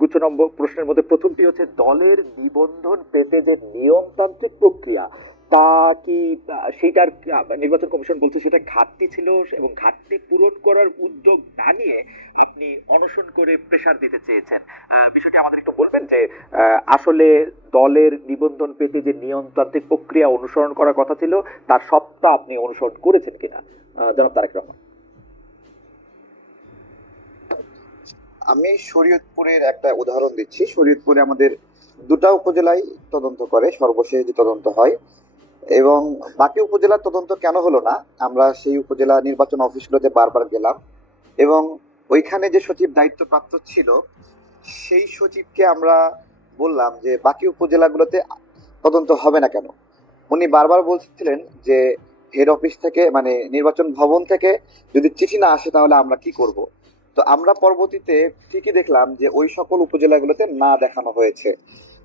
গুচ্ছ নম্বর প্রশ্নের মধ্যে প্রথমটি হচ্ছে, দলের নিবন্ধন পেতে যে নিয়মতান্ত্রিক প্রক্রিয়া, তা কি নির্বাচন কমিশন বলছে সেটা ঘাটতি ছিল এবং ঘাটতি পূরণ করার উদ্যোগ না নিয়ে আপনি অনশন করে প্রেসার দিতে চেয়েছেন। বিষয়টি আমাদের একটু বলবেন যে আসলে দলের নিবন্ধন পেতে যে নিয়মতান্ত্রিক প্রক্রিয়া অনুসরণ করার কথা ছিল, তার সবটা আপনি অনুসরণ করেছেন কিনা? জনাব তারেক রহমান। আমি শরীয়তপুরের একটা উদাহরণ দিচ্ছি। শরীয়তপুরে আমাদের দুটা উপজেলায় তদন্ত করে, সর্বশেষ যে তদন্ত হয়। এবং বাকি উপজেলার তদন্ত কেন হলো না, আমরা সেই উপজেলা নির্বাচন অফিসগুলোতে বারবার গেলাম। এবং ওইখানে যে সচিব দায়িত্বপ্রাপ্ত ছিল, সেই সচিবকে আমরা বললাম যে, বাকি উপজেলাগুলোতে তদন্ত হবে না কেন? উনি বারবার বলছিলেন যে হেড অফিস থেকে মানে নির্বাচন ভবন থেকে যদি চিঠি না আসে, তাহলে আমরা কি করব? তো আমরা পরবর্তীতে ঠিকই দেখলাম যে ওই সকল উপজেলাগুলোতে না দেখানো হয়েছে।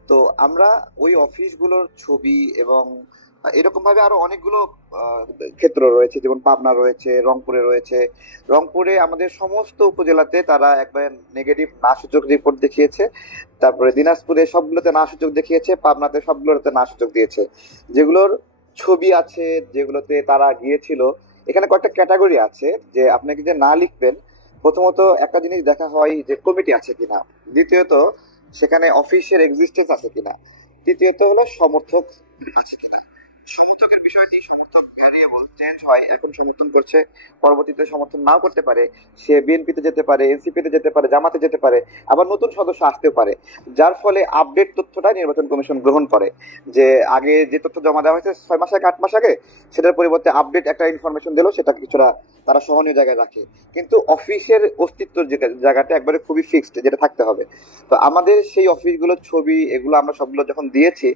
তো আমরা ওই অফিসগুলোর ছবি এবং এরকম ভাবে আরও অনেকগুলো ক্ষেত্র রয়েছে, যেমন পাবনা রয়েছে, রংপুরে রয়েছে। রংপুরে আমাদের সমস্ত উপজেলাতে তারা একবার নেগেটিভ না সূচক রিপোর্ট দেখিয়েছে। তারপরে দিনাজপুরে সবগুলোতে না সূচক দেখিয়েছে, পাবনাতে সবগুলোতে না সূচক দিয়েছে। যেগুলোর ছবি আছে, যেগুলোতে তারা গিয়েছিল, এখানে কয়েকটা ক্যাটাগরি আছে যে আপনাকে যে না লিখবেন প্রথমত একটা জিনিস দেখা হয় যে কমিটি আছে কিনা। দ্বিতীয়ত, সেখানে অফিসের এক্সিস্টেন্স আছে কিনা। তৃতীয়ত হলো সমর্থক আছে কিনা। বিষয়টি সমর্থক ভ্যারিয়েবল চেঞ্জ হয়, এখন সমর্থন করছে, পরবর্তীতে সমর্থন নাও করতে পারে, সে বিএনপিতে যেতে পারে, এনসিপিতে যেতে পারে, জামাতে যেতে পারে, আবার নতুন সদস্য আসতেও পারে, যার ফলে আপডেট তথ্যটা নির্বাচন কমিশন গ্রহণ করে, যে আগে যে তথ্য জমা দেওয়া হয়েছে ছয় মাস আগে, আট মাস আগে, সেটার পরিবর্তে আপডেট একটা ইনফরমেশন দিলো সেটা কিছুটা তারা সহনীয় জায়গায় রাখে। কিন্তু অফিসের অস্তিত্ব জায়গাটা একবারে খুবই ফিক্সড যেটা থাকতে হবে। তো আমাদের সেই অফিসগুলোর ছবি, এগুলো আমরা সবগুলো যখন দিয়েছি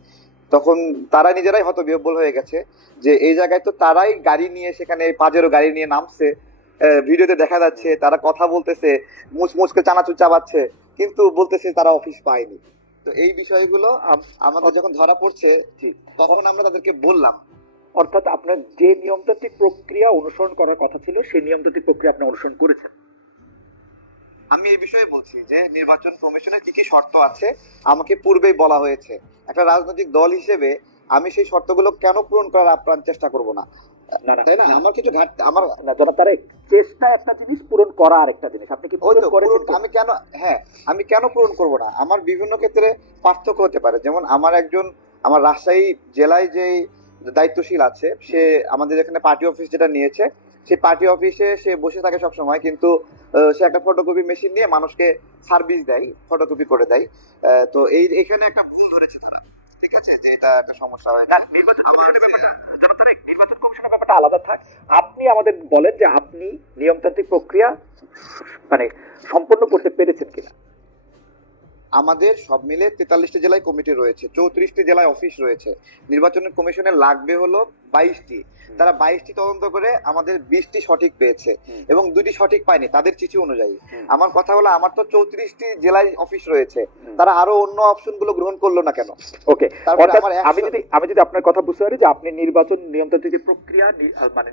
তখন তারা নিজেরাই হয়তো বিহ্বল হয়ে গেছে যে এই জায়গায় তো তারাই গাড়ি নিয়ে সেখানে পাজেরো গাড়ি নিয়ে নামছে। ভিডিওতে দেখা যাচ্ছে তারা কথা বলতেছে মুচমুচকে চানাচুর চাবাচ্ছে কিন্তু বলতেছে তারা অফিস পায়নি। তো এই বিষয়গুলো আম- আমাদের যখন ধরা পড়ছে তখন আমরা তাদেরকে বললাম। অর্থাৎ আপনার যে নিয়মতান্ত্রিক প্রক্রিয়া অনুসরণ করার কথা ছিল সেই নিয়মতান্ত্রিক প্রক্রিয়া আপনি অনুসরণ করেছেন। আমি এই বিষয়ে বলছি যে নির্বাচন কমিশনের কি কি শর্ত আছে? আমাকে পূর্বেই বলা হয়েছে। একটা রাজনৈতিক দল হিসেবে আমি সেই শর্তগুলো কেন পূরণ করার আপ্রাণ চেষ্টা করব না? না না তাই না? আমার কিছু ঘাটতি আমার না জনাব তারেক চেষ্টা একটা জিনিস পূরণ করা আরেকটা জিনিস। আপনি কি পূরণ করেছেন আমি কেন হ্যাঁ আমি কেন পূরণ করব না? আমার বিভিন্ন ক্ষেত্রে পার্থক্য হতে পারে। যেমন আমার একজন আমার রাজশাহী জেলায় যেই দায়িত্বশীল আছে সে আমাদের এখানে পার্টি অফিস যেটা নিয়েছে সেই পার্টি অফিসে সে বসে থাকে সব সময় কিন্তু সে একটা ফটোকপি মেশিন নিয়ে মানুষকে সার্ভিস দেয় ফটোকপি করে দেয়। তো এই এখানে একটা ভুল ধরেছে তারা ঠিক আছে? যে এটা একটা সমস্যা হয়। না নির্বাচন কমিশনের ব্যাপারটা জনাব তারেক নির্বাচন কমিশনের ব্যাপারটা আলাদা থাক। আপনি আমাদের বলেন যে আপনি নিয়মতান্ত্রিক প্রক্রিয়া মানে সম্পন্ন করতে পেরেছেন কিনা। আমাদের সব মিলে তেতাল্লিশটি জেলায় কমিটি রয়েছে চৌত্রিশটি জেলায় অফিস রয়েছে। নির্বাচন কমিশনের লাগবে হলো বাইশটি। তারা বাইশটি তদন্ত করে আমাদের বিশটি সঠিক পেয়েছে। এবং দুটি সঠিক পায়নি তাদের চিঠি অনুযায়ী। আমার কথা হলো আমার তো চৌত্রিশটি জেলায় অফিস রয়েছে। তারা আরও অন্য অপশনগুলো গ্রহণ করল না কেন? ওকে। আমি যদি আমি যদি আপনার কথা বুঝতে পারি যে আপনি নির্বাচন নিয়মতান্ত্রিক যে প্রক্রিয়া মানে